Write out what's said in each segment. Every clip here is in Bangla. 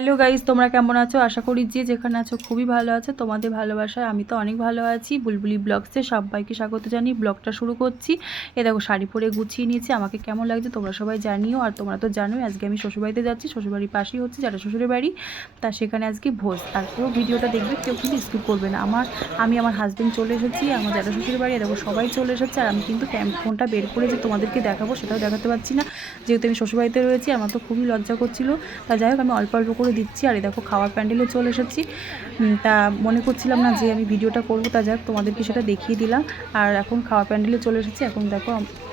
হ্যালো গাইজ তোমরা কেমন আছো? আশা করি যে যেখানে আছো খুবই ভালো আছো। তোমাদের ভালোবাসায় আমি তো অনেক ভালো আছি। বুলবুলি ব্লগসে সবাইকে স্বাগত জানিয়ে ব্লগটা শুরু করছি। এ দেখো, শাড়ি পরে গুছিয়ে নিয়েছি। আমাকে কেমন লাগছে তোমরা সবাই জানিও। আর তোমরা তো জানোই, আজকে আমি শ্বশুরবাড়িতে যাচ্ছি। শ্বশুরবাড়ির পাশেই হচ্ছে যারা শ্বশুরের বাড়ি তা সেখানে আজকে ভোজ। আর পুরো ভিডিওটা দেখবে, কেউ কিন্তু স্কিপ করবে না। আমার, আমি আমার হাজব্যান্ড চলে এসেছি, আমার যারা এ দেখো, সবাই চলে এসেছে। আর আমি কিন্তু ক্যাম্প ফোনটা বের করে যে তোমাদেরকে দেখাবো, সেটাও দেখাতে পারছি না। যেহেতু আমি শ্বশুরবাড়িতে রয়েছি, আমার তো খুবই লজ্জা করছিল। তা যাই হোক, আমি অল্প অল্প করে দিচ্ছি। আর এই দেখো, খাওয়ার প্যান্ডেলে চলে এসেছি। তা মনে করছিলাম না যে আমি ভিডিওটা করব। তা যাক, তোমাদেরকে সেটা দেখিয়ে দিলাম। আর এখন খাওয়ার প্যান্ডেলে চলে এসেছি। এখন দেখো,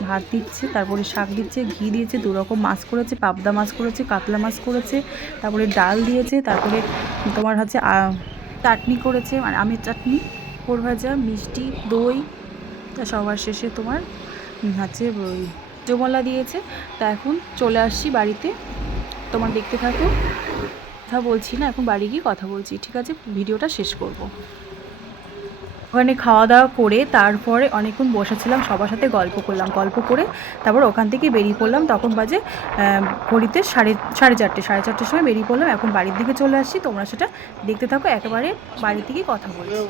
ভাত দিচ্ছে, তারপরে শাক দিচ্ছে, ঘি দিয়েছে, দু রকম মাছ করেছে, পাবদা মাছ করেছে, কাতলা মাছ করেছে, তারপরে ডাল দিয়েছে, তারপরে তোমার হচ্ছে চাটনি করেছে মানে আমের চাটনি পোর ভাজা মিষ্টি, দই, তা সবার শেষে তোমার হচ্ছে জমলা দিয়েছে। তা এখন চলে আসছি বাড়িতে। তোমার দেখতে থাকো। কথা বলছি না, এখন বাড়ি গিয়ে কথা বলছি, ঠিক আছে? ভিডিওটা শেষ করব। ওখানে খাওয়া দাওয়া করে তারপরে অনেকক্ষণ বসেছিলাম, সবার সাথে গল্প করলাম, গল্প করে তারপর ওখান থেকে বেরিয়ে পড়লাম। তখন বাজে ঘড়িতে সাড়ে সাড়ে চারটে, সাড়ে চারটের সময় বেরিয়ে পড়লাম। এখন বাড়ির দিকে চলে আসছি, তোমরা সেটা দেখতে থাকো, একেবারে বাড়ি থেকেই কথা বলছি।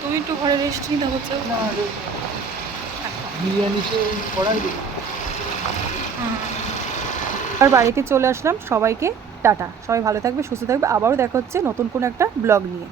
তুমি একটু ঘরে রেস্ট নিতে হচ্ছে আর বাড়িতে চলে আসলাম সবাইকে টাটা। সবাই ভালো থাকবে সুস্থ থাকবে। আবারও দেখা হচ্ছে নতুন কোনো একটা ব্লগ নিয়ে।